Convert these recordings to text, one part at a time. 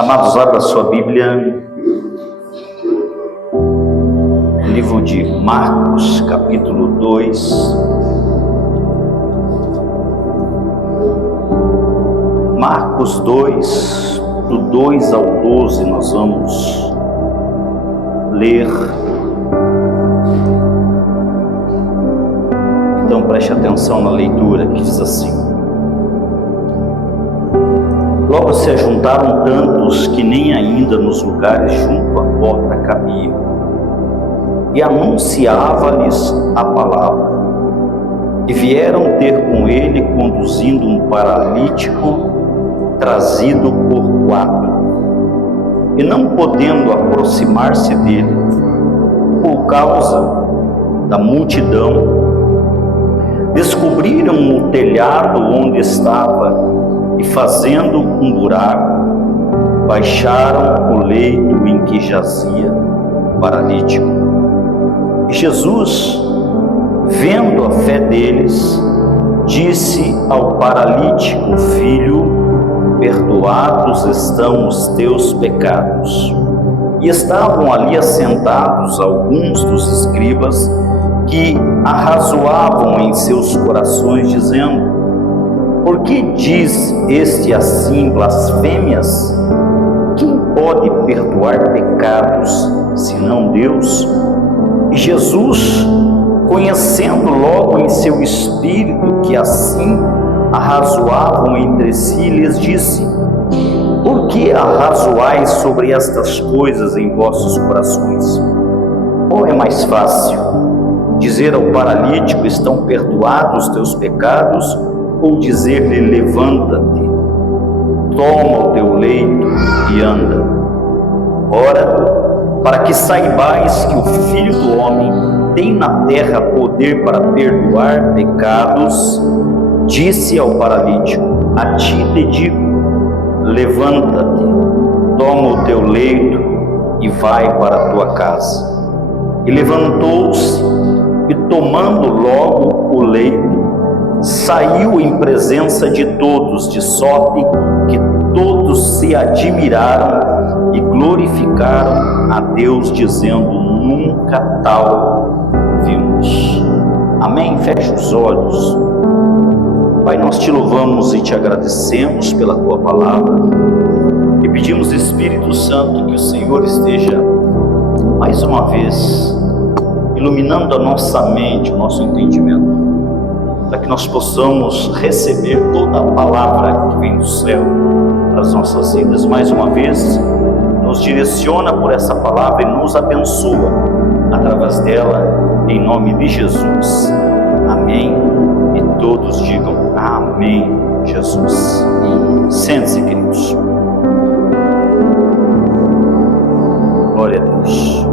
Amados, abra sua Bíblia, livro de Marcos, capítulo 2. Marcos 2, do 2 ao 12, nós vamos ler. Então preste atenção na leitura, que diz assim: Logo se ajuntaram tantos que nem ainda nos lugares junto à porta cabiam, e anunciava-lhes a palavra. E vieram ter com ele, conduzindo um paralítico, trazido por 4. E não podendo aproximar-se dele, por causa da multidão, descobriram o telhado onde estava, e fazendo um buraco, baixaram o leito em que jazia o paralítico. E Jesus, vendo a fé deles, disse ao paralítico: Filho, perdoados estão os teus pecados. E estavam ali assentados alguns dos escribas que arrazoavam em seus corações, dizendo: Por que diz este assim blasfêmias? Quem pode perdoar pecados, senão Deus? E Jesus, conhecendo logo em seu espírito que assim arrazoavam entre si, lhes disse: Por que arrazoais sobre estas coisas em vossos corações? Ou é mais fácil dizer ao paralítico: Estão perdoados os teus pecados, ou dizer-lhe: Levanta-te, toma o teu leito e anda? Ora, para que saibais que o Filho do Homem tem na terra poder para perdoar pecados, disse ao paralítico: A ti te digo, levanta-te, toma o teu leito e vai para a tua casa. E levantou-se, e tomando logo o leito, saiu em presença de todos, de sorte que todos se admiraram e glorificaram a Deus, dizendo: Nunca tal vimos. Amém? Feche os olhos. Pai, nós te louvamos e te agradecemos pela tua palavra e pedimos, Espírito Santo, que o Senhor esteja mais uma vez iluminando a nossa mente, o nosso entendimento, para que nós possamos receber toda a palavra que vem do céu para as nossas vidas. Mais uma vez, nos direciona por essa palavra e nos abençoa através dela, em nome de Jesus. Amém. E todos digam amém, Jesus. Sente-se, queridos. Glória a Deus.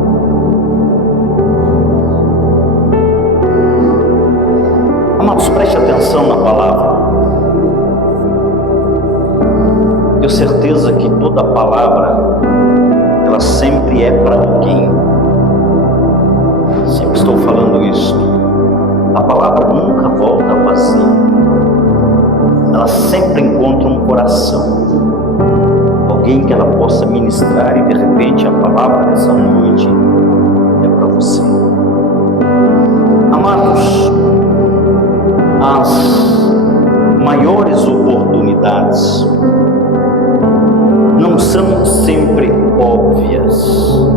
Amados, preste atenção na palavra. Tenho certeza que toda palavra, ela sempre é para alguém. Sempre estou falando isso. A palavra nunca volta vazia. Ela sempre encontra um coração, alguém que ela possa ministrar, e de repente a palavra dessa noite é para você. Amados, as maiores oportunidades não são sempre óbvias.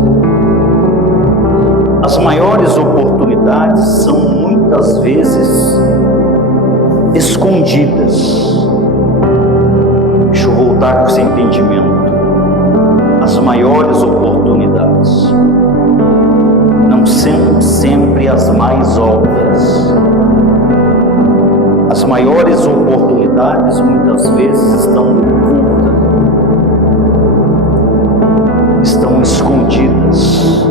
As maiores oportunidades são muitas vezes escondidas. Deixa eu voltar com esse entendimento. As maiores oportunidades não são sempre as mais óbvias. As maiores oportunidades muitas vezes estão ocultas, estão escondidas.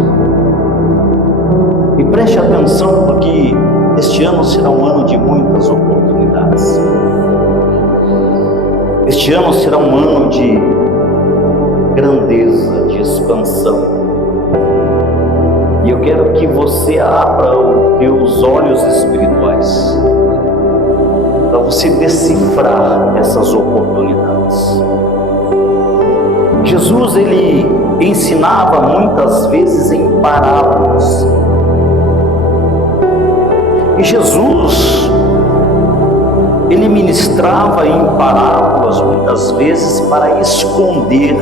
E preste atenção, porque este ano será um ano de muitas oportunidades. Este ano será um ano de grandeza, de expansão. E eu quero que você abra os teus olhos espirituais para você decifrar essas oportunidades. Jesus, ele ensinava muitas vezes em parábolas. E Jesus, ele ministrava em parábolas muitas vezes para esconder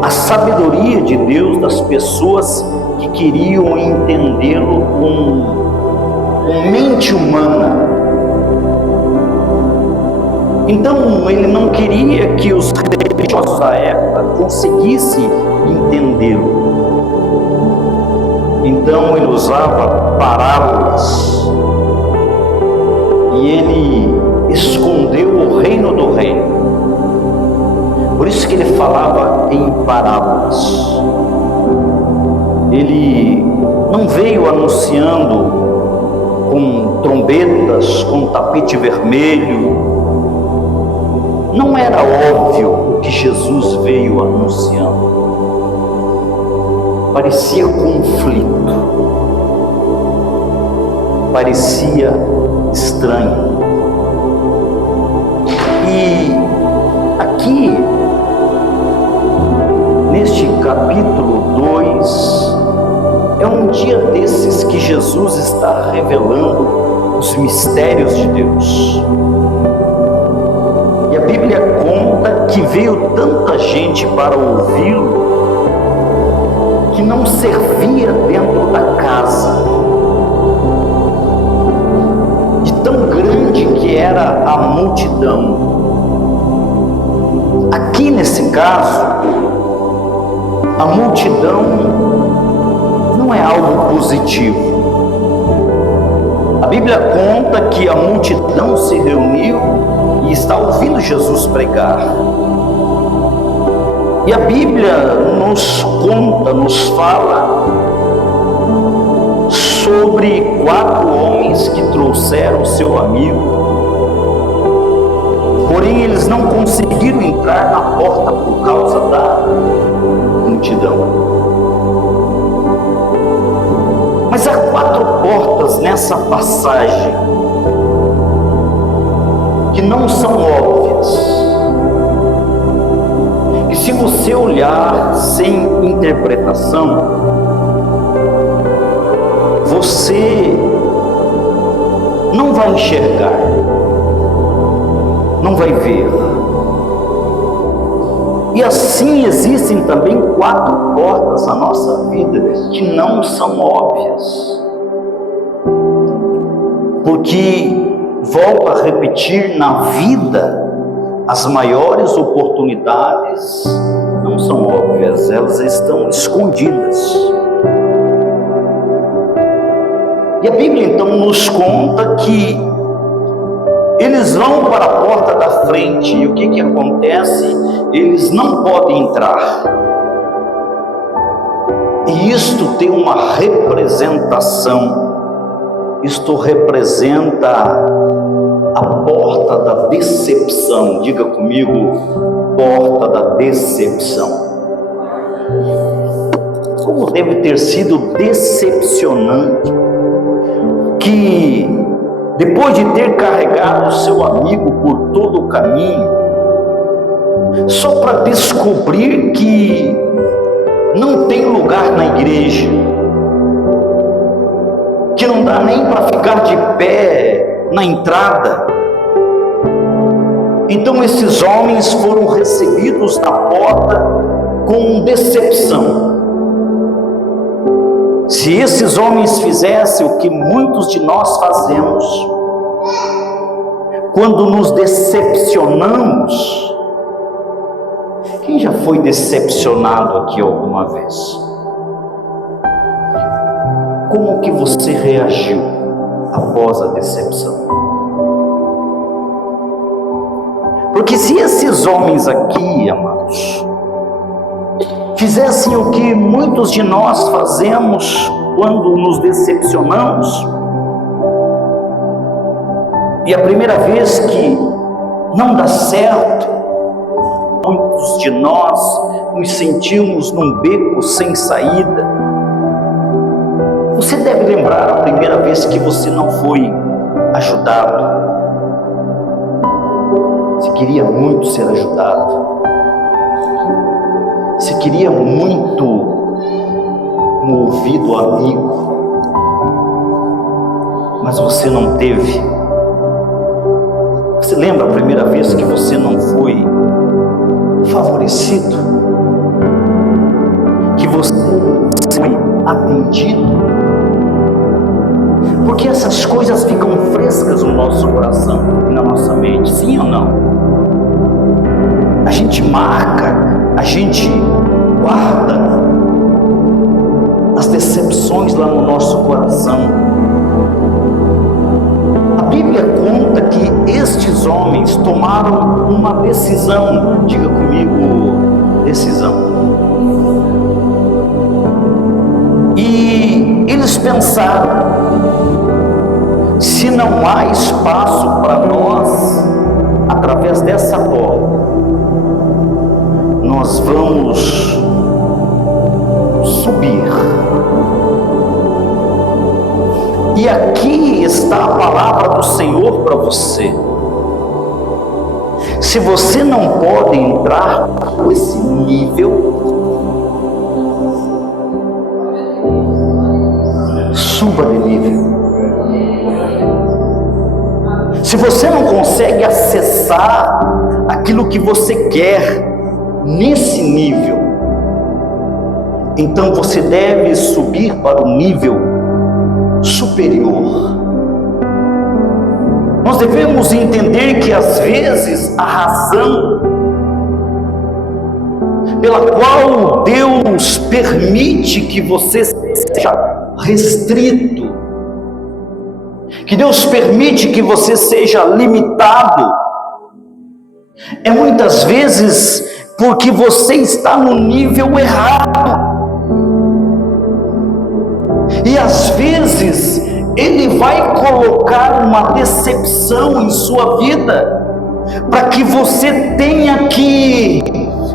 a sabedoria de Deus das pessoas que queriam entendê-lo com mente humana. Então ele não queria que os religiosos da época conseguissem entendê-lo. Então ele usava parábolas e ele escondeu o reino do rei. Por isso que ele falava em parábolas. Ele não veio anunciando com trombetas, com tapete vermelho. Não era óbvio o que Jesus veio anunciando. Parecia conflito, parecia estranho. E aqui, neste capítulo 2, é um dia desses que Jesus está revelando os mistérios de Deus. E a Bíblia conta que veio tanta gente para ouvi-lo que não servia dentro da casa, de tão grande que era a multidão. Aqui nesse caso, a multidão não é algo positivo. A Bíblia conta que a multidão se reuniu e está ouvindo Jesus pregar. E a Bíblia nos conta, nos fala sobre 4 homens que trouxeram seu amigo. Porém, eles não conseguiram entrar na porta por causa da multidão. Mas há 4 portas nessa passagem que não são óbvias. E se você olhar sem interpretação, você não vai enxergar, não vai ver. E assim existem também 4 portas na nossa vida que não são óbvias. Porque, volto a repetir, na vida, as maiores oportunidades não são óbvias, elas estão escondidas. E a Bíblia então nos conta que eles vão para a porta da frente e o que acontece? Eles não podem entrar. E isto tem uma representação. Isto representa a porta da decepção. Diga comigo, porta da decepção. Como deve ter sido decepcionante que, depois de ter carregado o seu amigo por todo o caminho, só para descobrir que não tem lugar na igreja, que não dá nem para ficar de pé na entrada. Então esses homens foram recebidos na porta com decepção. Se esses homens fizessem o que muitos de nós fazemos, quando nos decepcionamos, quem já foi decepcionado aqui alguma vez? Como que você reagiu após a decepção? Porque se esses homens aqui, amados, fizessem o que muitos de nós fazemos quando nos decepcionamos, e a primeira vez que não dá certo, muitos de nós nos sentimos num beco sem saída. Você deve lembrar a primeira vez que você não foi ajudado. Você queria muito ser ajudado. Você queria muito um ouvido amigo, mas você não teve. Você lembra a primeira vez que você não foi favorecido? Que você foi atendido? Porque essas coisas ficam frescas no nosso coração e na nossa mente, sim ou não? A gente marca, a gente guarda as decepções lá no nosso coração. A Bíblia conta que estes homens tomaram uma decisão. Diga comigo, decisão. E eles pensaram: se não há espaço para nós através dessa porta, nós vamos subir. E aqui está a palavra do Senhor para você. Se você não pode entrar nesse nível, suba de nível. Se você não consegue acessar aquilo que você quer nesse nível, então você deve subir para o nível superior. Nós devemos entender que às vezes a razão pela qual Deus permite que você seja restrito, que Deus permite que você seja limitado, é muitas vezes porque você está no nível errado. E às vezes Ele vai colocar uma decepção em sua vida para que você tenha que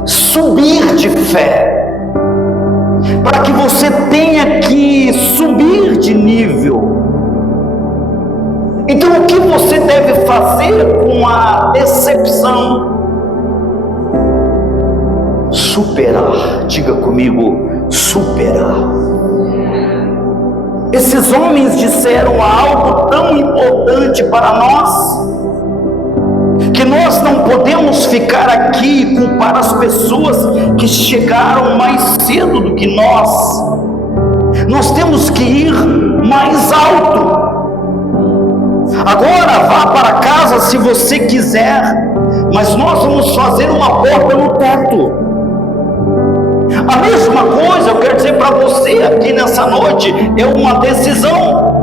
subir de fé, para que você tenha que subir de nível. Então o que você deve fazer com a decepção? Superar. Diga comigo, superar. Esses homens disseram algo tão importante para nós, que nós não podemos ficar aqui e culpar as pessoas que chegaram mais cedo do que nós. Nós temos que ir mais alto. Agora vá para casa se você quiser, mas nós vamos fazer uma porta no teto. A mesma coisa eu quero dizer para você aqui nessa noite, é uma decisão.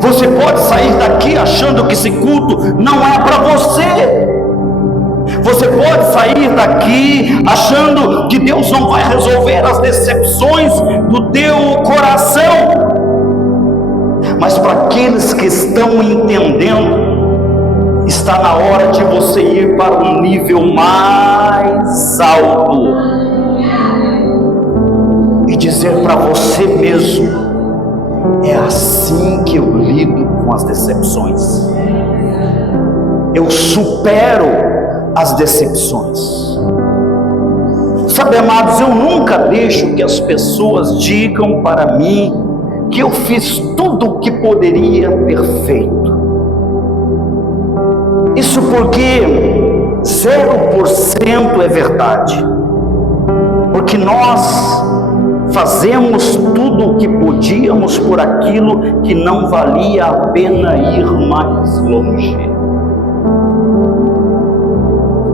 Você pode sair daqui achando que esse culto não é para você. Você pode sair daqui achando que Deus não vai resolver as decepções do teu coração. Mas para aqueles que estão entendendo, está na hora de você ir para um nível mais alto e dizer para você mesmo: é assim que eu lido com as decepções. Eu supero as decepções. Sabe, amados, eu nunca deixo que as pessoas digam para mim que eu fiz tudo o que poderia ter feito. Isso porque 0% é verdade. Porque nós fazemos tudo o que podíamos por aquilo que não valia a pena ir mais longe.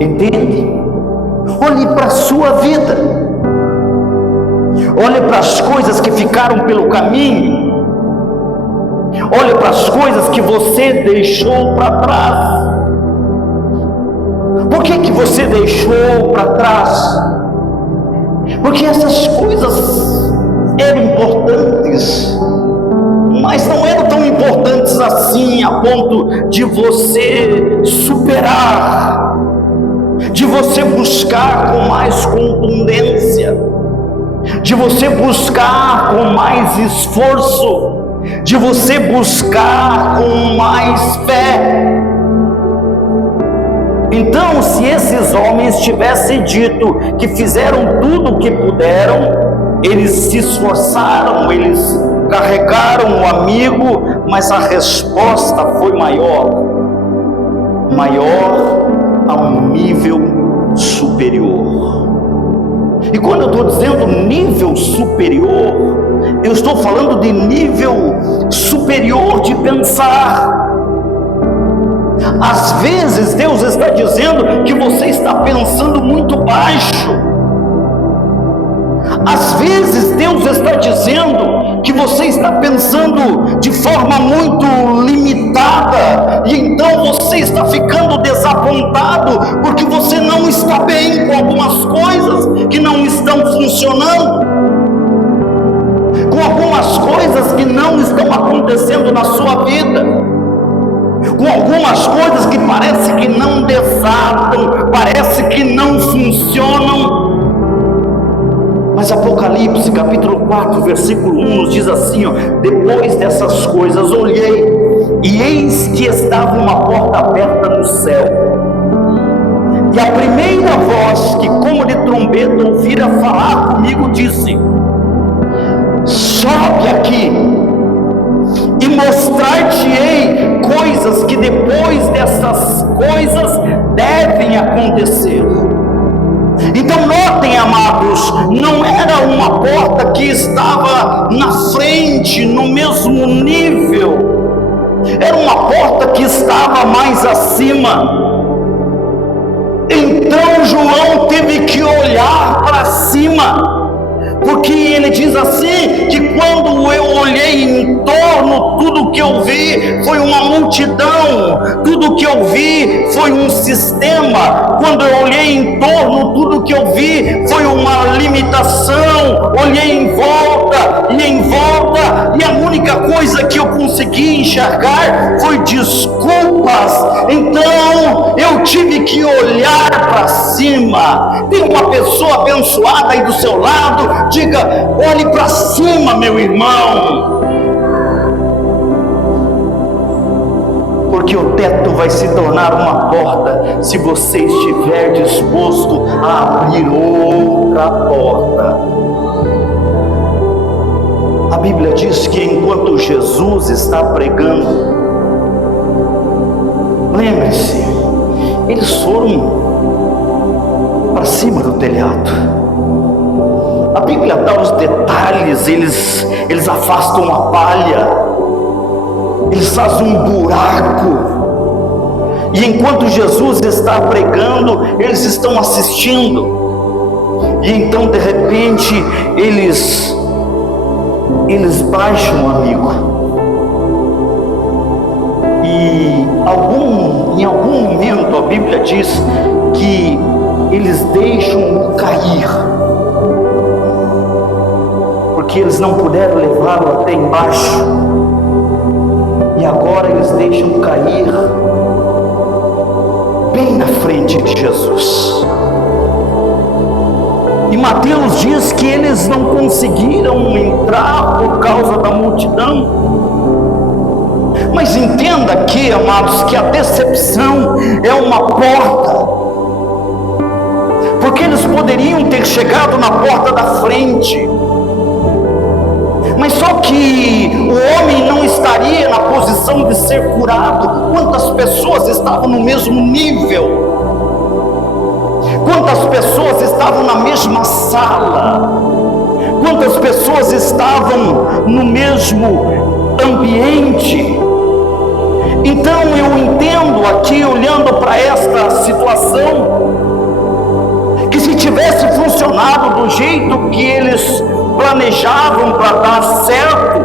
Entende? Olhe para a sua vida. Olhe para as coisas que ficaram pelo caminho. Olhe para as coisas que você deixou para trás. Por que você deixou para trás? Porque essas coisas eram importantes, mas não eram tão importantes assim a ponto de você superar, de você buscar com mais contundência, de você buscar com mais esforço, de você buscar com mais fé. Então, se esses homens tivessem dito que fizeram tudo o que puderam, eles se esforçaram, eles carregaram o amigo, mas a resposta foi maior a um nível superior. E quando eu estou dizendo nível superior, eu estou falando de nível superior de pensar. Às vezes Deus está dizendo que você está pensando muito baixo. Às vezes Deus está dizendo que você está pensando de forma muito limitada, e então você está ficando desapontado porque você não está bem com algumas coisas que não estão funcionando, com algumas coisas que não estão acontecendo na sua vida, com algumas coisas que parece que não desatam, parece que não funcionam. Mas Apocalipse capítulo 4 versículo 1 nos diz assim, depois dessas coisas olhei, e eis que estava uma porta aberta no céu, e a primeira voz que como de trombeta ouvira falar comigo disse: sobe aqui e mostrar-te-ei coisas que depois dessas coisas devem acontecer. Então notem, amados, não era uma porta que estava na frente, no mesmo nível, era uma porta que estava mais acima. Então João teve que olhar para cima, porque ele diz assim, que quando eu olhei em torno, tudo que eu vi foi uma multidão, tudo que eu vi foi um sistema. Quando eu olhei em torno, tudo que eu vi foi uma limitação. Olhei em volta, e a única coisa que eu consegui enxergar foi desculpas. Então eu tive que olhar para cima. Tem uma pessoa abençoada aí do seu lado, diga: olhe para cima, meu irmão, porque o teto vai se tornar uma porta se você estiver disposto a abrir outra porta. A Bíblia diz que enquanto Jesus está pregando, lembre-se, eles foram para cima do telhado. A Bíblia dá os detalhes, eles afastam a palha, eles fazem um buraco, e enquanto Jesus está pregando, eles estão assistindo, e então de repente eles baixam, amigo, e em algum momento a Bíblia diz que eles deixam cair, porque eles não puderam levá-lo até embaixo, e agora eles deixam cair bem na frente de Jesus. E Mateus diz que eles não conseguiram entrar por causa da multidão. Mas entenda aqui, amados, que a decepção é uma porta, porque eles poderiam ter chegado na porta da frente, mas só que o homem não estaria na posição de ser curado. Quantas pessoas estavam no mesmo nível? Quantas pessoas estavam na mesma sala? Quantas pessoas estavam no mesmo ambiente? Então eu entendo aqui, olhando para esta situação, que se tivesse funcionado do jeito que eles planejavam para dar certo,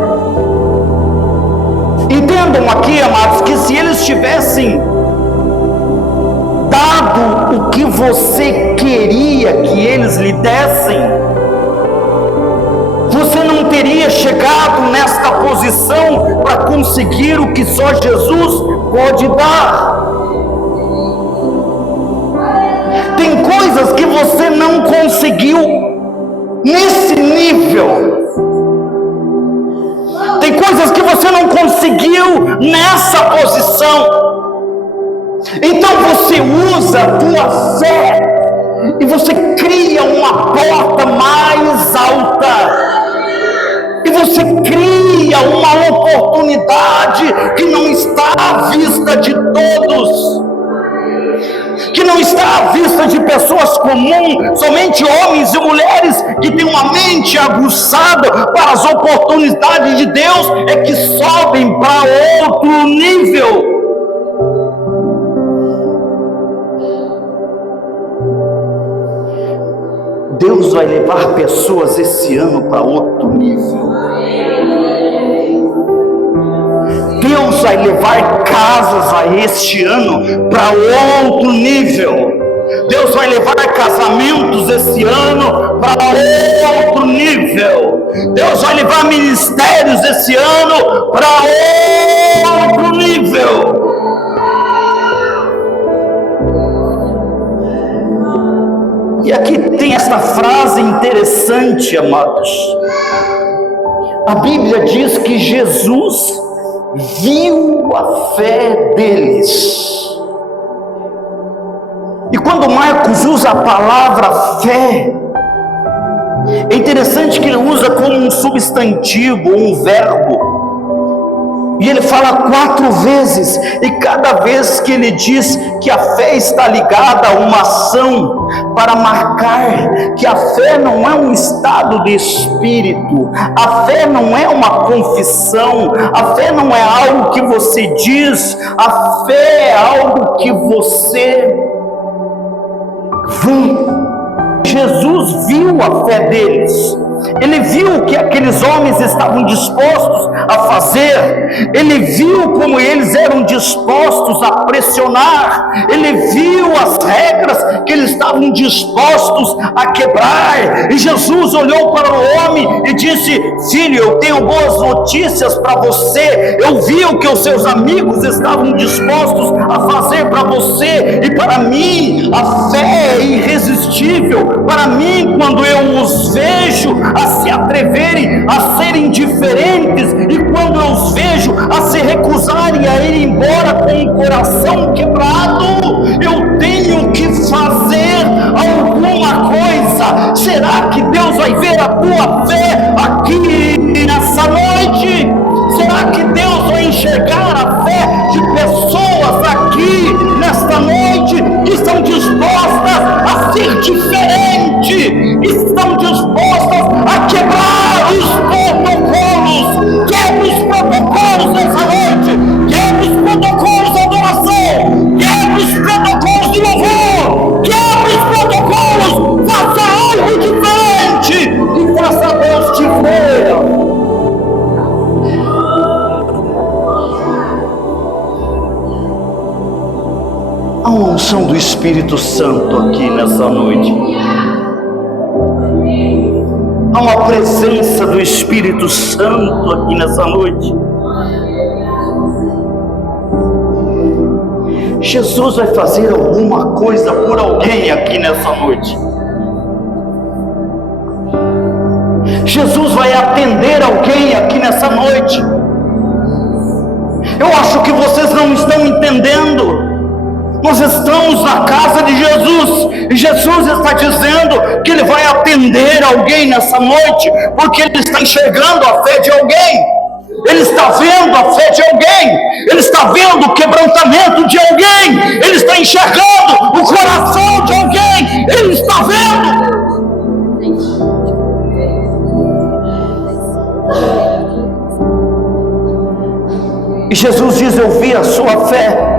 entendam aqui, amados, que se eles tivessem dado o que você queria que eles lhe dessem, você não teria chegado nesta posição para conseguir o que só Jesus pode dar. Tem coisas que você não conseguiu nesse nível. Tem coisas que você não conseguiu nessa posição. Então você usa a tua fé e você cria uma porta mais alta. E você cria uma oportunidade que não está à vista de todos, que não está à vista de pessoas comuns. Somente homens e mulheres que têm uma mente aguçada para as oportunidades de Deus é que sobem para outro nível. Deus vai levar pessoas esse ano para outro nível. Deus vai levar casas este ano para outro nível. Deus vai levar casamentos esse ano para outro nível. Deus vai levar ministérios esse ano para outro nível. E aqui tem esta frase interessante, amados. A Bíblia diz que Jesus viu a fé deles. E quando Marcos usa a palavra fé, é interessante que ele usa como um substantivo, um verbo. E ele fala 4 vezes, e cada vez que ele diz que a fé está ligada a uma ação, para marcar que a fé não é um estado de espírito, a fé não é uma confissão, a fé não é algo que você diz, a fé é algo que você vê. Jesus viu a fé deles. Ele viu que aqueles homens estavam dispostos a fazer. Ele viu como eles eram dispostos a pressionar. Ele viu as regras que eles estavam dispostos a quebrar. E Jesus olhou para o homem e disse: filho, eu tenho boas notícias para você. Eu vi o que os seus amigos estavam dispostos a fazer para você. E para mim a fé é irresistível. Para mim, quando eu os vejo a se atreverem a serem diferentes, e quando eu os vejo a se recusarem a ir embora com o coração quebrado, eu tenho que fazer alguma coisa. Será que Deus vai ver a tua fé aqui nessa noite? Será que Deus vai enxergar a fé de pessoas aqui nesta noite que estão dispostas a ser diferentes, estão dispostas a quebrar os protocolos? Quebra os protocolos nessa noite, quebra os protocolos de adoração, quebra os protocolos de louvor, quebra os protocolos, faça algo diferente e faça Deus te ver. Há uma unção do Espírito Santo aqui nessa noite. Há uma presença do Espírito Santo aqui nessa noite. Jesus vai fazer alguma coisa por alguém aqui nessa noite. Jesus vai atender alguém aqui nessa noite. Eu acho que vocês não estão entendendo. Nós estamos na casa de Jesus, e Jesus está dizendo que Ele vai atender alguém nessa noite, porque Ele está enxergando a fé de alguém, Ele está vendo a fé de alguém, Ele está vendo o quebrantamento de alguém, Ele está enxergando o coração de alguém, Ele está vendo. E Jesus diz: eu vi a sua fé,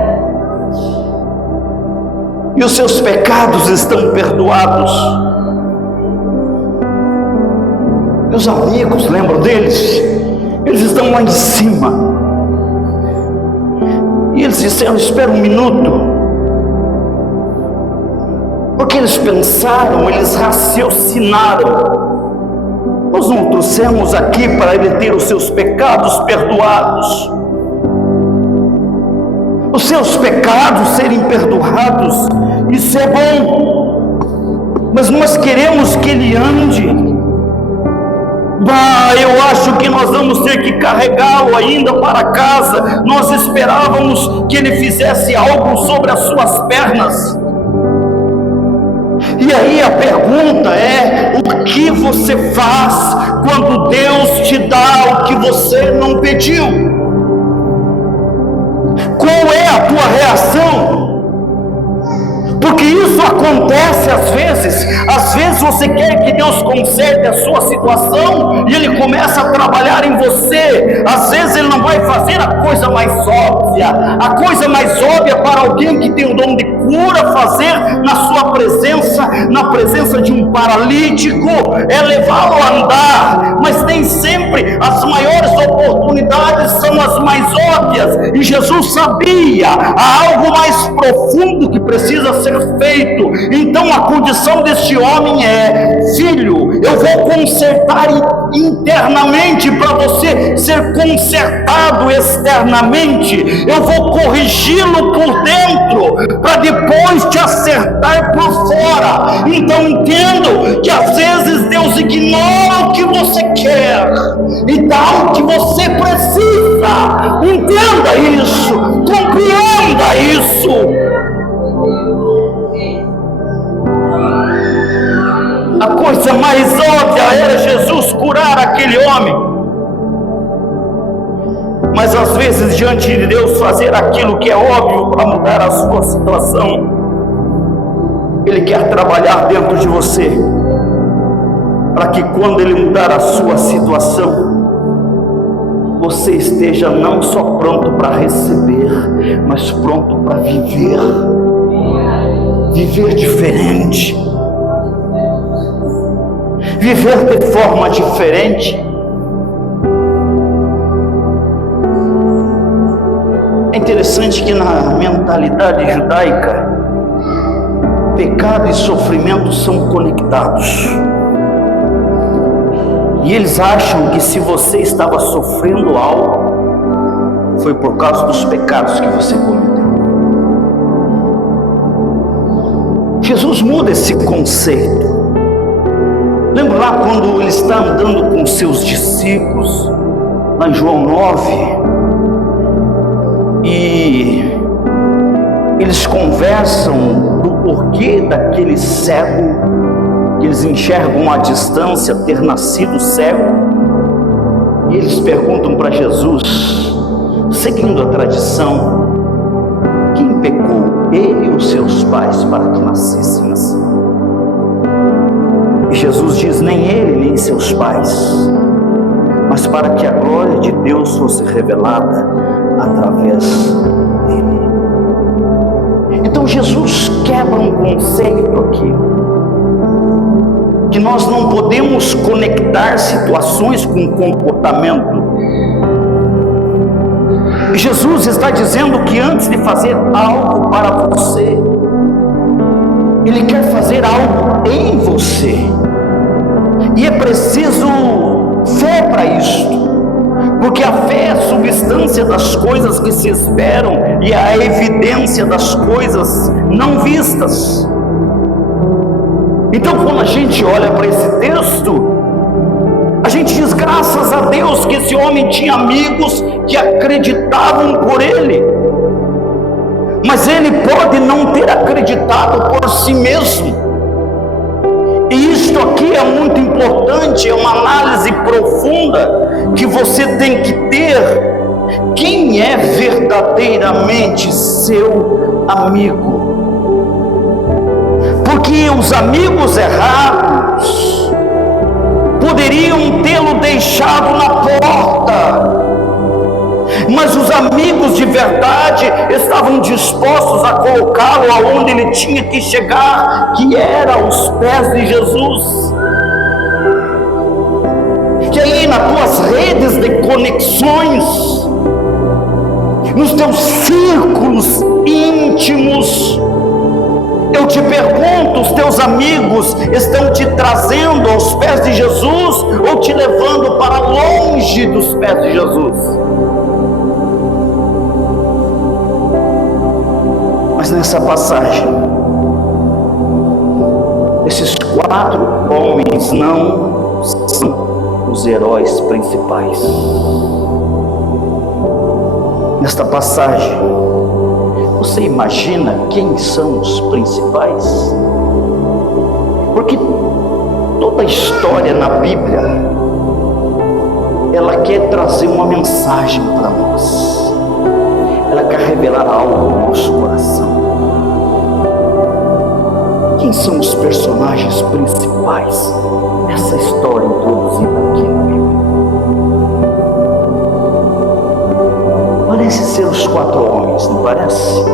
e os seus pecados estão perdoados. Meus amigos, lembram deles? Eles estão lá em cima. E eles disseram: espera um minuto. Porque eles pensaram, eles raciocinaram: nós não o trouxemos aqui para ele ter os seus pecados perdoados. Os seus pecados serem perdoados, isso é bom, mas nós queremos que ele ande Eu acho que nós vamos ter que carregá-lo ainda para casa. Nós esperávamos que ele fizesse algo sobre as suas pernas. E aí a pergunta é: o que você faz quando Deus te dá o que você não pediu? Qual é a tua reação? Porque isso acontece às vezes você quer que Deus conserte a sua situação e Ele começa a trabalhar em você. Às vezes Ele não vai fazer a coisa mais óbvia. A coisa mais óbvia para alguém que tem o dom de cura fazer na sua presença, na presença de um paralítico, é levá-lo a andar. Mas nem sempre as maiores oportunidades são as mais óbvias. E Jesus sabia, há algo mais profundo que precisa ser feito. Então a condição deste homem é: filho, eu vou consertar internamente para você ser consertado externamente. Eu vou corrigi-lo por dentro para depois te acertar por fora. Então entendo que às vezes Deus ignora o que você quer e dá o que você precisa. Entenda isso, compreenda isso. A coisa mais óbvia era Jesus curar aquele homem. Mas às vezes, diante de Deus fazer aquilo que é óbvio para mudar a sua situação, Ele quer trabalhar dentro de você, para que quando Ele mudar a sua situação, você esteja não só pronto para receber, mas pronto para viver. Viver diferente. Viver de forma diferente. É interessante que na mentalidade judaica, pecado e sofrimento são conectados. E eles acham que se você estava sofrendo algo, foi por causa dos pecados que você cometeu. Jesus muda esse conceito. Lembra lá quando ele está andando com seus discípulos, lá em João 9, e eles conversam do porquê daquele cego, que eles enxergam à distância ter nascido cego, e eles perguntam para Jesus, seguindo a tradição, quem pecou, ele ou seus pais, para que nascessem assim? E Jesus diz: nem ele, nem seus pais, mas para que a glória de Deus fosse revelada através dele. Então Jesus quebra um conceito aqui, que nós não podemos conectar situações com comportamento. E Jesus está dizendo que antes de fazer algo para você, Ele quer fazer algo em você. E é preciso fé para isto, porque a fé é a substância das coisas que se esperam e a evidência das coisas não vistas. Então, quando a gente olha para esse texto, a gente diz: graças a Deus que esse homem tinha amigos que acreditavam por ele. Mas ele pode não ter acreditado por si mesmo. E isto aqui é muito importante, é uma análise profunda que você tem que ter. Quem é verdadeiramente seu amigo? Porque os amigos errados poderiam tê-lo deixado na porta, mas os amigos de verdade estavam dispostos a colocá-lo aonde ele tinha que chegar, que era aos pés de Jesus. Que aí nas tuas redes de conexões, nos teus círculos íntimos, eu te pergunto, os teus amigos estão te trazendo aos pés de Jesus ou te levando para longe dos pés de Jesus? Mas nessa passagem, esses 4 homens não são os heróis principais. Nesta passagem, você imagina quem são os principais? Porque toda a história na Bíblia, ela quer trazer uma mensagem para nós. Ela quer revelar algo no nosso coração. Quem são os personagens principais nessa história introduzida aqui na Bíblia? Parece ser os 4 homens, não parece?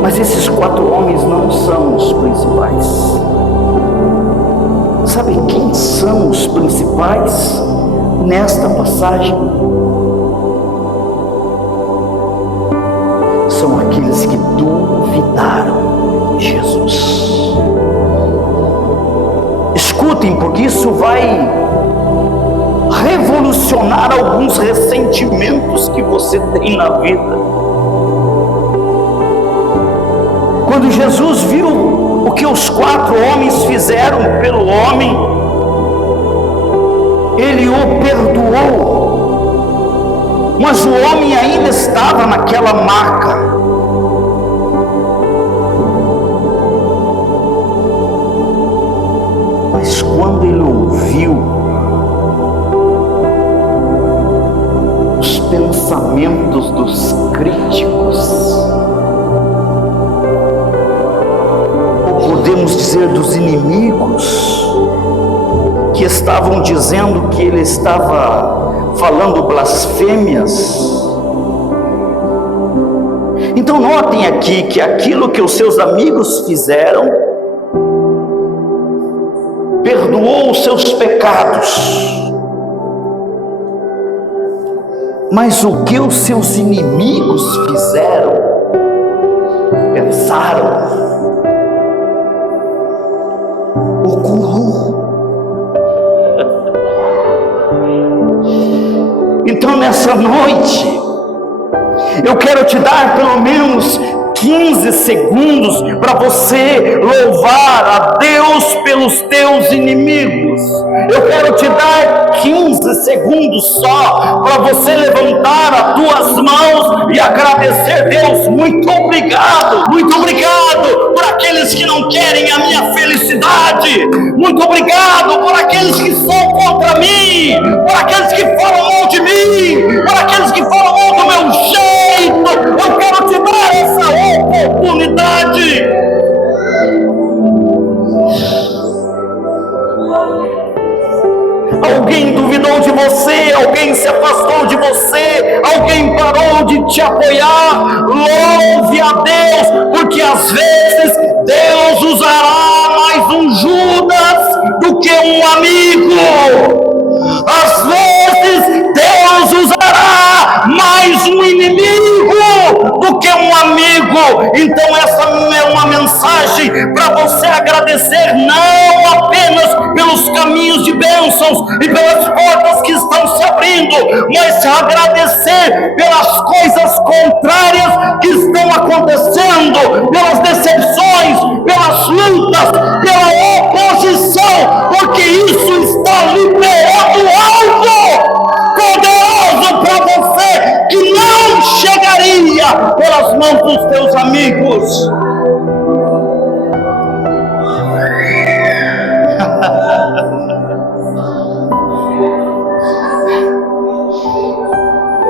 Mas esses 4 homens não são os principais. Sabe quem são os principais nesta passagem? São aqueles que duvidaram de Jesus. Escutem, porque isso vai revolucionar alguns ressentimentos que você tem na vida. Quando Jesus viu o que os 4 homens fizeram pelo homem, ele o perdoou, mas o homem ainda estava naquela marca. Mas quando ele ouviu os pensamentos dos críticos, podemos dizer dos inimigos, que estavam dizendo que ele estava falando blasfêmias. Então notem aqui que aquilo que os seus amigos fizeram, perdoou os seus pecados, mas o que os seus inimigos fizeram, pensaram, Então nessa noite, eu quero te dar pelo menos 15 segundos para você louvar a Deus pelos teus inimigos. Eu quero te dar 15 segundos só para você levantar as tuas mãos e agradecer. Deus, muito obrigado por aqueles que não querem a minha felicidade, muito obrigado por aqueles que são contra mim, por aqueles que falam mal de mim, por aqueles que falam mal do meu jeito. Eu quero te dar essa oportunidade. Alguém duvidou de você, alguém se afastou de você, alguém parou de te apoiar. Louve a Deus, porque às vezes Deus usará mais um Judas do que um amigo. Às vezes Deus usará mais um inimigo do que um amigo. Então essa é uma mensagem para você agradecer, não apenas pelos caminhos de bênçãos e pelas portas que estão se abrindo, mas agradecer pelas coisas contrárias que estão acontecendo, pelas decepções, pelas lutas, pela oposição, porque isso está liberando algo poderoso para você que não chegaria pelas mãos dos teus amigos.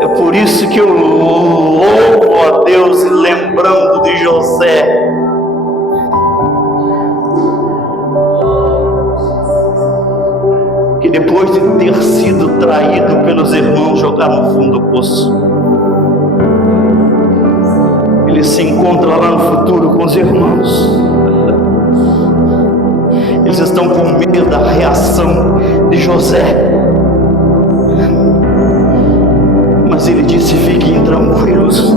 É por isso que eu louvo a Deus, lembrando de José. Que depois de ter sido traído pelos irmãos, jogado no fundo do poço, ele se encontra lá no futuro com os irmãos. Eles estão com medo da reação de José, mas ele disse: fiquem tranquilos,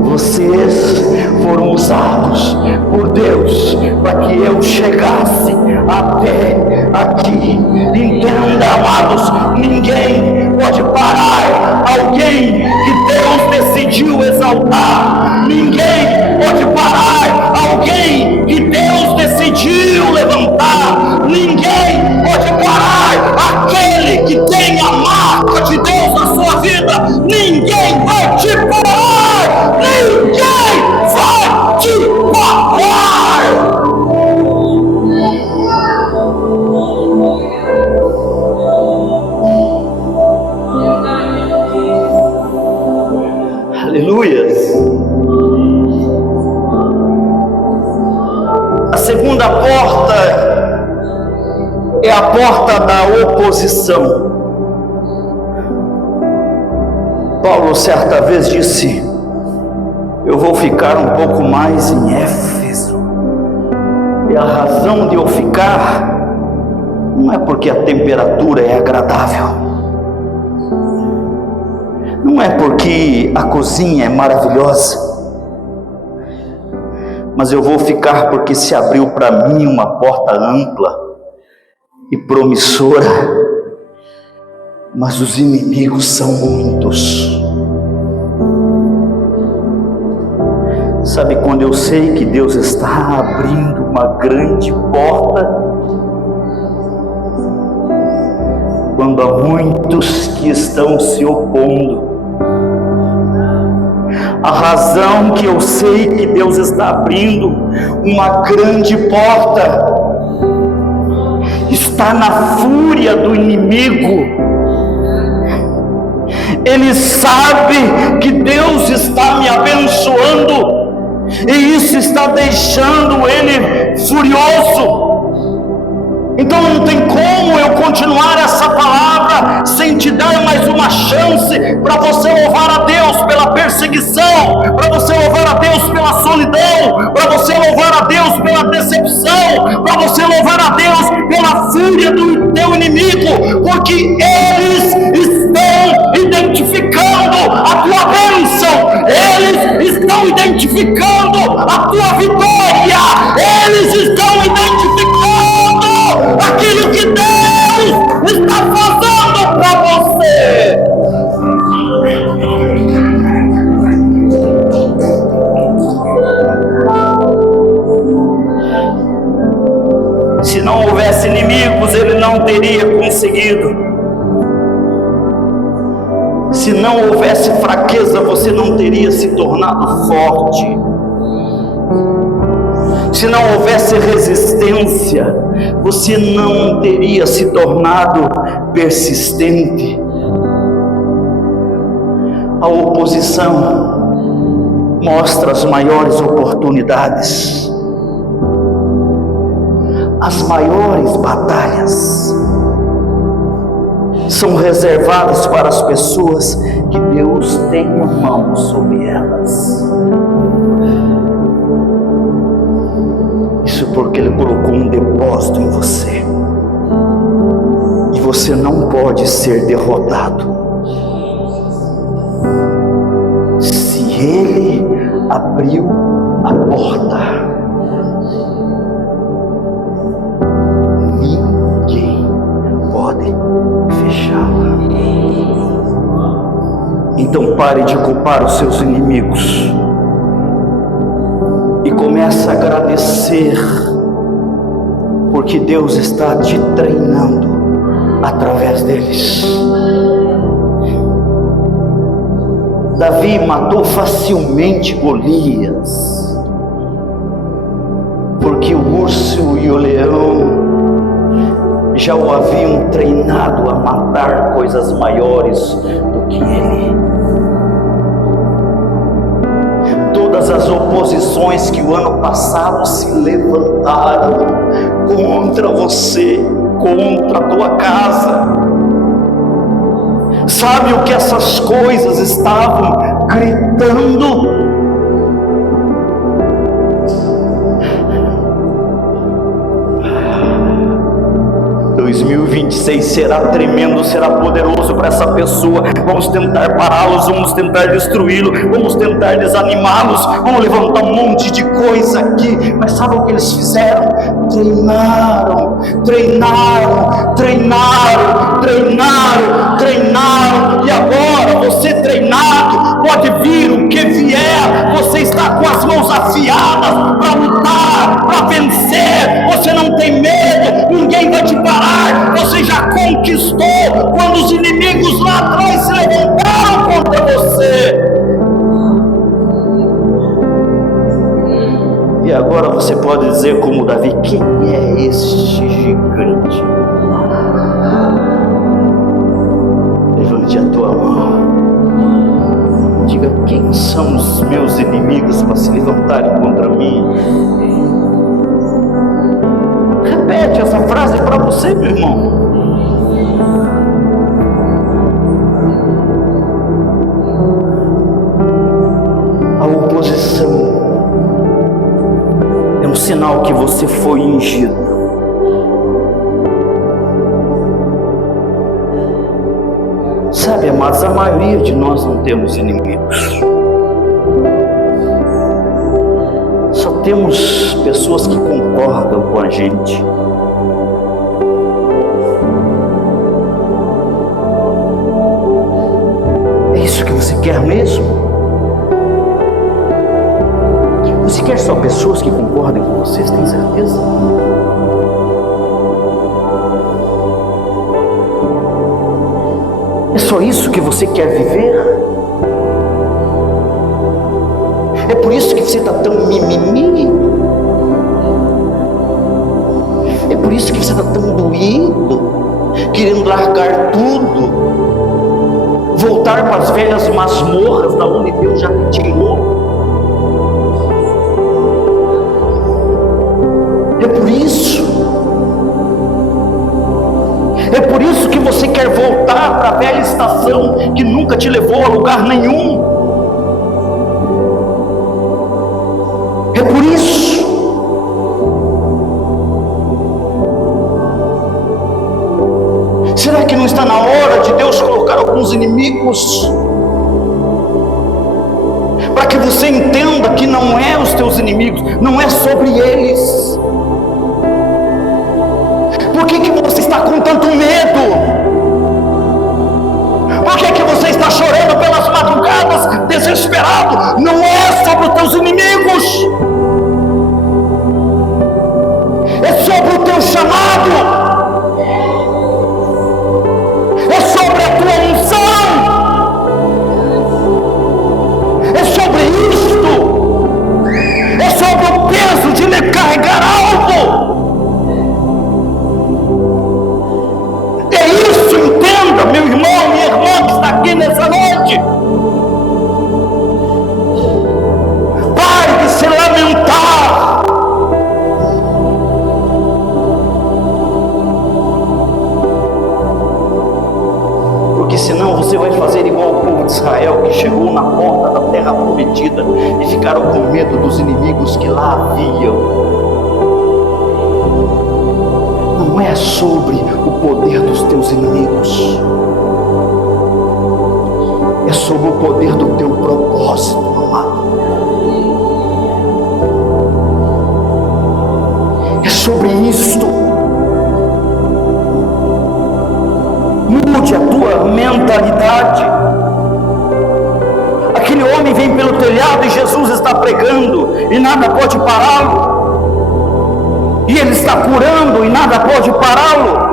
vocês foram usados por Deus para que eu chegasse até aqui. Entenda, amados, ninguém pode parar alguém que Deus decidiu exaltar. Ninguém pode parar alguém que Deus decidiu segunda porta é a porta da oposição. Paulo certa vez disse: eu vou ficar um pouco mais em Éfeso. E a razão de eu ficar não é porque a temperatura é agradável, não é porque a cozinha é maravilhosa, mas eu vou ficar porque se abriu para mim uma porta ampla e promissora, mas os inimigos são muitos. Sabe quando eu sei que Deus está abrindo uma grande porta? Quando há muitos que estão se opondo. A razão que eu sei que Deus está abrindo uma grande porta está na fúria do inimigo. Ele sabe que Deus está me abençoando e isso está deixando ele furioso. Então não tem como eu continuar essa palavra sem te dar mais uma chance para você louvar a Deus pela perseguição, para você louvar a Deus pela solidão, para você louvar a Deus pela decepção, para você louvar a Deus pela fúria do teu inimigo, porque eles estão identificando a tua bênção, eles estão identificando a tua vitória, eles estão identificando aquilo que Deus está fazendo para você. Se não houvesse inimigos, ele não teria conseguido. Se não houvesse fraqueza, você não teria se tornado forte. Se não houvesse resistência, você não teria se tornado persistente. A oposição mostra as maiores oportunidades, as maiores batalhas são reservadas para as pessoas que Deus tem a mão sobre elas. Isso porque Ele colocou um depósito em você. E você não pode ser derrotado. Se Ele abriu a porta, ninguém pode fechá-la. Então pare de culpar os seus inimigos e comece a agradecer, porque Deus está te treinando através deles. Davi matou facilmente Golias, porque o urso e o leão já o haviam treinado a matar coisas maiores do que ele. Todas as oposições que o ano passado se levantaram contra você, contra a tua casa, sabe o que essas coisas estavam gritando? 2026 será tremendo, será poderoso para essa pessoa. Vamos tentar pará-los, vamos tentar destruí-los, vamos tentar desanimá-los, vamos levantar um monte de coisa aqui, mas sabe o que eles fizeram? Treinaram, e agora você treinado, pode vir o que vier, você está com as mãos afiadas para lutar, para vencer, você não tem medo, ninguém vai te parar, você já conquistou quando os inimigos lá atrás se levantaram contra você. E agora você pode dizer como Davi: quem é este gigante? Levante a tua mão, diga: quem são os meus inimigos para se levantarem contra mim? repete essa frase para você, meu irmão. A oposição é um sinal que você foi ungido. Sabe, amados, a maioria de nós não temos inimigos. Só temos pessoas que concordam com a gente. É isso que você quer mesmo? Você quer só pessoas que concordem com você, tem certeza? É só isso que você quer viver? É por isso que você está tão mimimi? É por isso que você está tão doído, querendo largar tudo, voltar para as velhas masmorras da onde Deus já te tirou? É por isso. É por isso que você quer voltar para a velha estação que nunca te levou a lugar nenhum. É por isso. Será que não está na hora de Deus colocar alguns inimigos? Para que você entenda que não é os teus inimigos, não é sobre eles. Por que você está com tanto medo? Por que você está chorando pelas madrugadas, desesperado? Não é sobre os teus inimigos. É sobre o teu chamado. É sobre a tua unção. É sobre isto. É sobre o peso de lhe carregar algo. É isso, entenda, meu irmão, minha irmã que está aqui nessa noite. Pare de se lamentar. Porque senão você vai fazer igual o povo de Israel, que chegou na porta da terra prometida e ficaram com medo dos inimigos que lá haviam. Não é sobre o poder dos teus inimigos, é sobre o poder do teu propósito, amado. É sobre isto. Mude a tua mentalidade. Aquele homem vem pelo telhado e Jesus está pregando e nada pode pará-lo. E Ele está curando e nada pode pará-lo.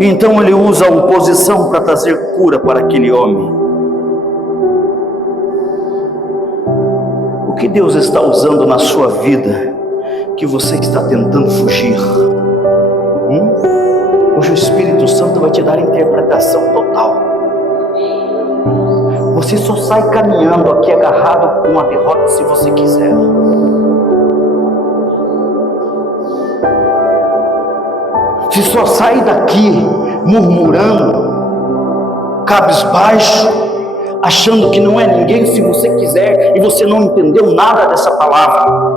Então Ele usa a oposição para trazer cura para aquele homem. O que Deus está usando na sua vida que você está tentando fugir? Hoje o Espírito Santo vai te dar interpretação total. Você só sai caminhando aqui agarrado com a derrota se você quiser. Você só sai daqui murmurando, cabisbaixo, achando que não é ninguém se você quiser e você não entendeu nada dessa palavra.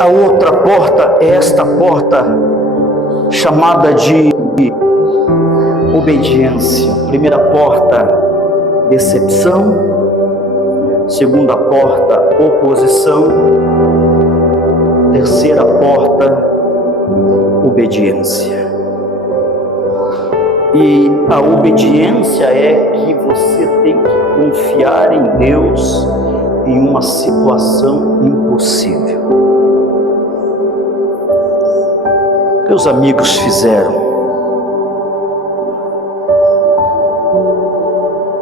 A outra porta é esta porta chamada de obediência. Primeira porta, decepção. Segunda porta, oposição. Terceira porta, obediência. E a obediência é que você tem que confiar em Deus em uma situação impossível. O que os amigos fizeram?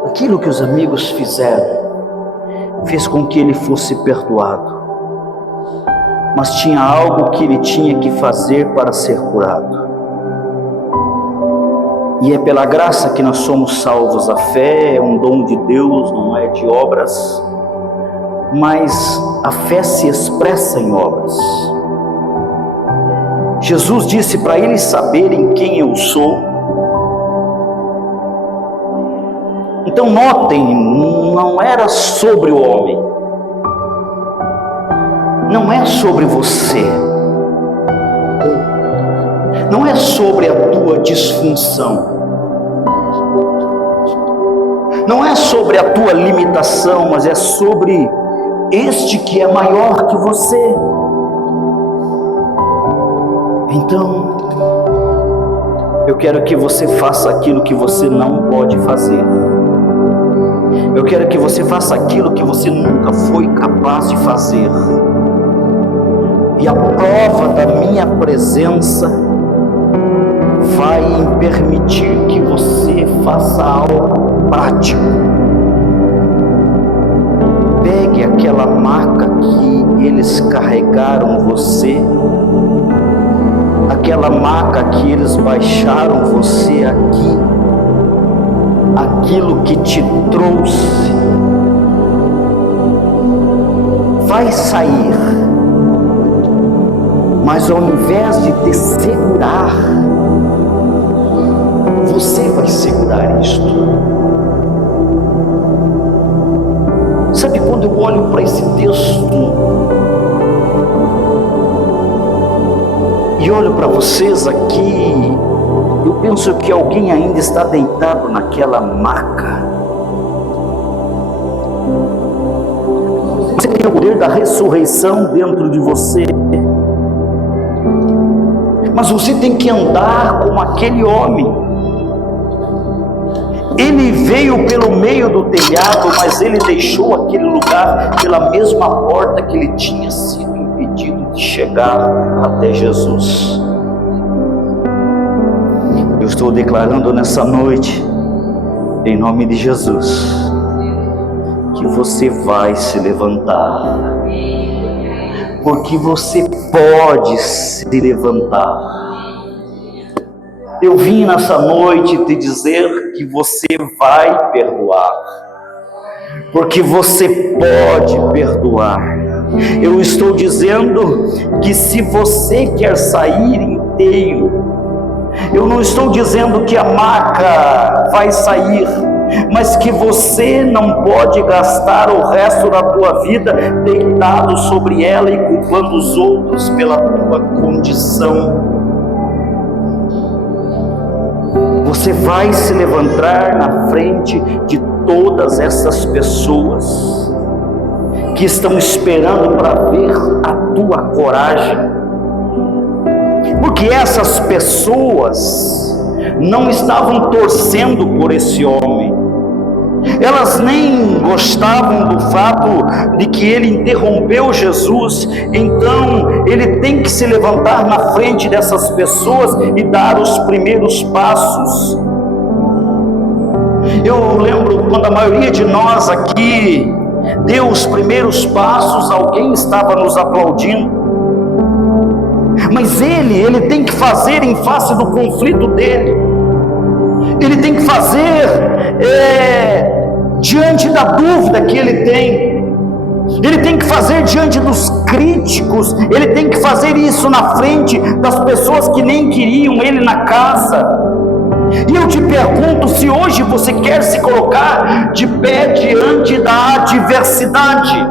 Aquilo que os amigos fizeram fez com que ele fosse perdoado, mas tinha algo que ele tinha que fazer para ser curado. E é pela graça que nós somos salvos. A fé é um dom de Deus, não é de obras, mas a fé se expressa em obras. Jesus disse para eles saberem quem eu sou. Então notem, não era sobre o homem, não é sobre você, não é sobre a tua disfunção, não é sobre a tua limitação, mas é sobre este que é maior que você. Então, eu quero que você faça aquilo que você não pode fazer. Eu quero que você faça aquilo que você nunca foi capaz de fazer. E a prova da minha presença vai permitir que você faça algo prático. Pegue aquela maca que eles carregaram você, aquela maca que eles baixaram você aqui, aquilo que te trouxe, vai sair, mas ao invés de te segurar, você vai segurar isto. Sabe, quando eu olho para esse texto e olho para vocês aqui, eu penso que alguém ainda está deitado naquela maca. Você tem o poder da ressurreição dentro de você, mas você tem que andar como aquele homem. Ele veio pelo meio do telhado, mas ele deixou aquele lugar pela mesma porta que ele tinha sido impedido de chegar até Jesus. Eu estou declarando nessa noite, em nome de Jesus, que você vai se levantar, porque você pode se levantar. Eu vim nessa noite te dizer que você vai perdoar, porque você pode perdoar. Eu estou dizendo que se você quer sair inteiro, eu não estou dizendo que a maca vai sair, mas que você não pode gastar o resto da tua vida deitado sobre ela e culpando os outros pela tua condição. Você vai se levantar na frente de todas essas pessoas que estão esperando para ver a tua coragem, porque essas pessoas não estavam torcendo por esse homem, elas nem gostavam do fato de que ele interrompeu Jesus. Então ele tem que se levantar na frente dessas pessoas e dar os primeiros passos. Eu lembro quando a maioria de nós aqui deu os primeiros passos, alguém estava nos aplaudindo, mas ele tem que fazer em face do conflito dele, ele tem que fazer diante da dúvida que ele tem que fazer diante dos críticos, ele tem que fazer isso na frente das pessoas que nem queriam ele na casa. E eu te pergunto, se hoje você quer se colocar de pé diante da adversidade,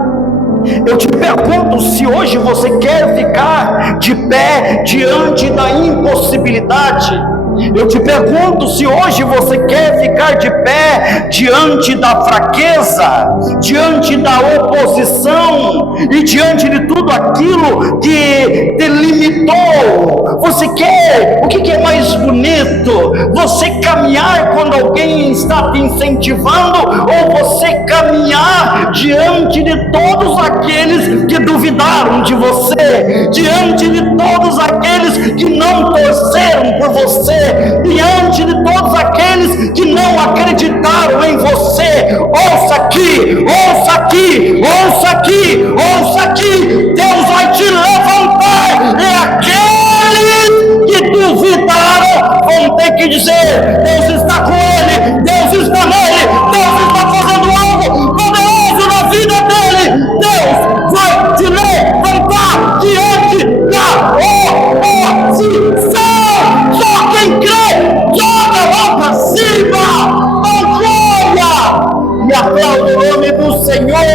eu te pergunto se hoje você quer ficar de pé diante da impossibilidade. Eu te pergunto se hoje você quer ficar de pé diante da fraqueza, diante da oposição e diante de tudo aquilo que te limitou. Você quer, o que é mais bonito? Você caminhar quando alguém está te incentivando, ou você caminhar diante de todos aqueles que duvidaram de você, diante de todos aqueles que não torceram por você, diante de todos aqueles que não acreditaram em você? Ouça aqui, ouça aqui, ouça aqui, ouça aqui. Deus vai te levantar, e aqueles que duvidaram vão ter que e dizer: Deus está com ele, Deus está nele, Deus está fazendo algo poderoso na vida dele. Deus vai te levantar diante da oposição. Só quem crê, joga lá para cima, com glória, e aplaude o nome do Senhor.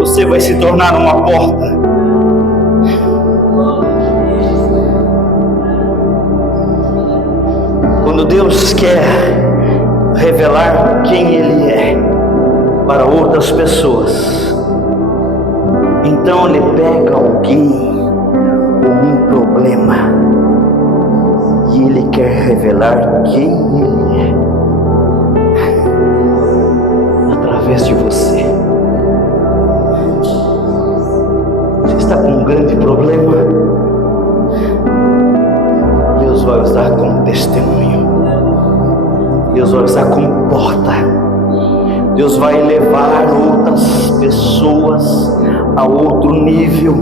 Você vai se tornar uma porta. Quando Deus quer revelar quem Ele é para outras pessoas, então Ele pega alguém com um problema e Ele quer revelar quem Ele é através de você. Está com um grande problema, Deus vai usar como testemunho, Deus vai usar como porta, Deus vai levar outras pessoas a outro nível,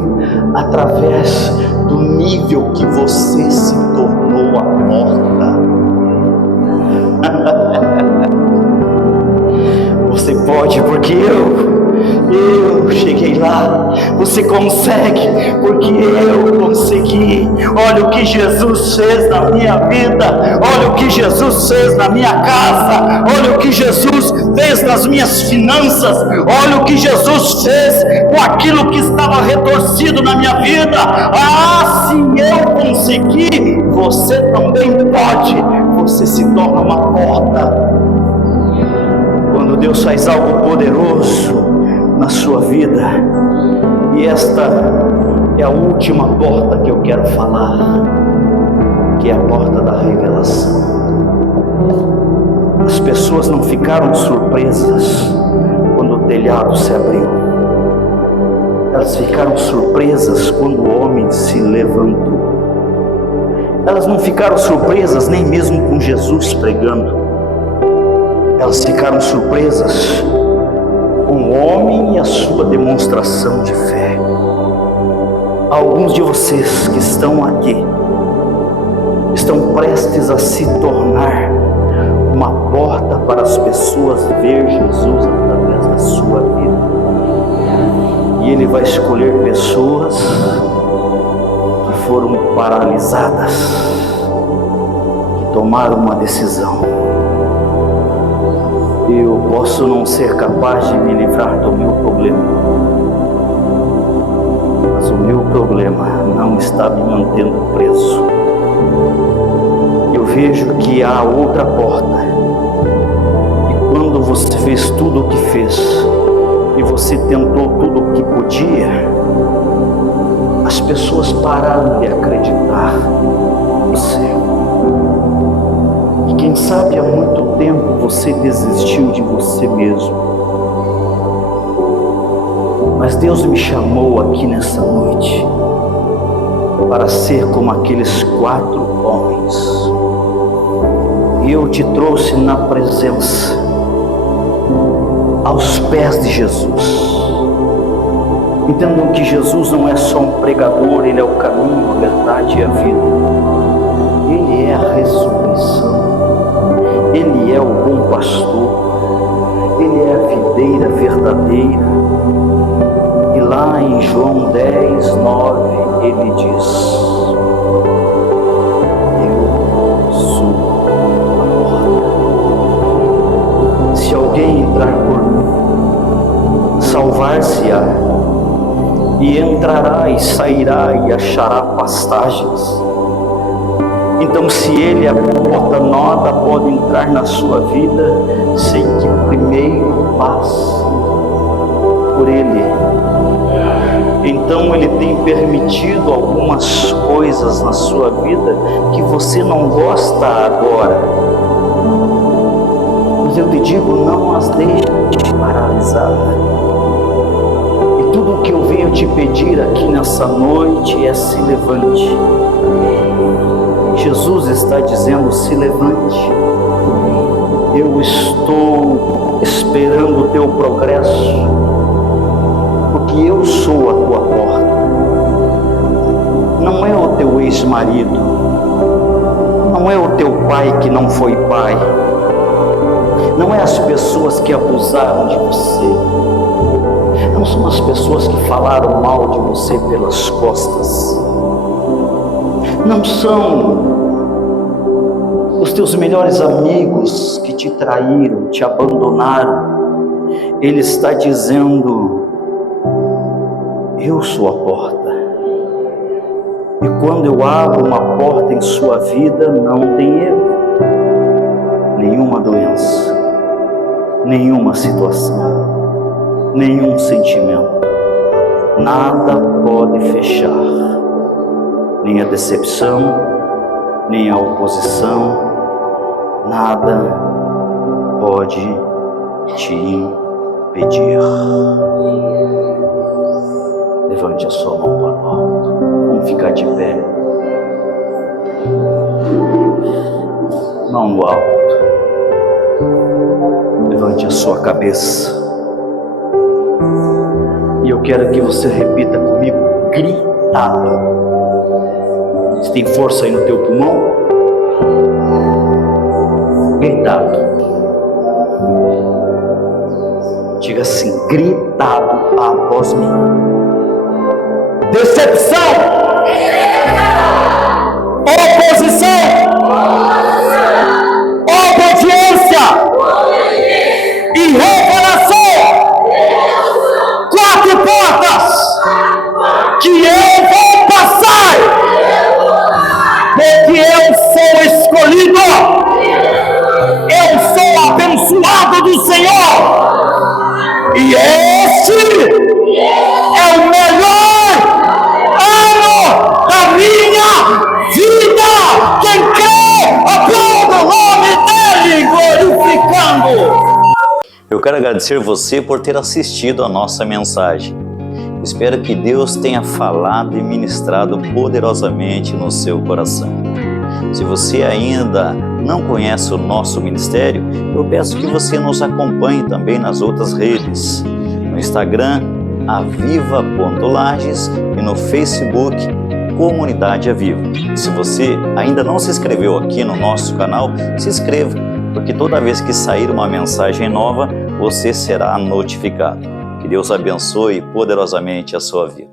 através do nível que você se tornou a porta. Você pode, porque eu cheguei lá. Você consegue, porque eu consegui. Olha o que Jesus fez na minha vida, olha o que Jesus fez na minha casa, olha o que Jesus fez nas minhas finanças, olha o que Jesus fez com aquilo que estava retorcido na minha vida. Ah, se eu conseguir, você também pode. Você se torna uma porta. Quando Deus faz algo poderoso na sua vida, e esta é a última porta que eu quero falar, que é a porta da revelação. As pessoas não ficaram surpresas quando o telhado se abriu, elas ficaram surpresas quando o homem se levantou. Elas não ficaram surpresas nem mesmo com Jesus pregando, elas ficaram surpresas com o homem e a sua demonstração de fé. Alguns de vocês que estão aqui estão prestes a se tornar uma porta para as pessoas ver Jesus através da sua vida. E Ele vai escolher pessoas que foram paralisadas, que tomaram uma decisão. Eu posso não ser capaz de me livrar do meu problema, mas o meu problema não está me mantendo preso. Eu vejo que há outra porta, e quando você fez tudo o que fez, e você tentou tudo o que podia, as pessoas pararam de acreditar em você. E quem sabe há muito tempo você desistiu de você mesmo. Mas Deus me chamou aqui nessa noite para ser como aqueles 4 homens. E eu te trouxe na presença, aos pés de Jesus. Entendam que Jesus não é só um pregador, Ele é o caminho, a verdade e a vida. Ele é a ressurreição. Ele é o bom pastor, Ele é a videira verdadeira. E lá em João 10, 9, Ele diz: eu sou a porta. Se alguém entrar por mim, salvar-se-á, e entrará e sairá e achará pastagens. Então, se Ele é a porta, nada pode entrar na sua vida sem que primeiro passe por Ele. Então Ele tem permitido algumas coisas na sua vida que você não gosta agora. Mas eu te digo, não as deixe paralisar. E tudo o que eu venho te pedir aqui nessa noite é: se levante. Jesus está dizendo: se levante. Eu estou esperando o teu progresso, porque que eu sou a tua porta. Não é o teu ex-marido, não é o teu pai que não foi pai, não é as pessoas que abusaram de você, não são as pessoas que falaram mal de você pelas costas, não são os teus melhores amigos que te traíram, te abandonaram. Ele está dizendo: eu sou a porta. E quando eu abro uma porta em sua vida, não tem erro, nenhuma doença, nenhuma situação, nenhum sentimento, nada pode fechar, nem a decepção, nem a oposição, nada pode te impedir. Levante a sua mão para o alto. Vamos ficar de pé. Mão no alto. Levante a sua cabeça. E eu quero que você repita comigo, gritado. Você tem força aí no teu pulmão? Gritado. Diga assim, gritado após mim. Decepção, oposição, obediência e revelação. 4 portas que eu vou passar, porque eu sou escolhido, eu sou abençoado do Senhor, e este é o melhor minha vida. Quem crê, aplauda o nome dele, glorificando. Eu quero agradecer você por ter assistido a nossa mensagem. Espero que Deus tenha falado e ministrado poderosamente no seu coração. Se você ainda não conhece o nosso ministério, eu peço que você nos acompanhe também nas outras redes. No Instagram, aviva.lages, e no Facebook, Comunidade Aviva. Se você ainda não se inscreveu aqui no nosso canal, se inscreva, porque toda vez que sair uma mensagem nova, você será notificado. Que Deus abençoe poderosamente a sua vida.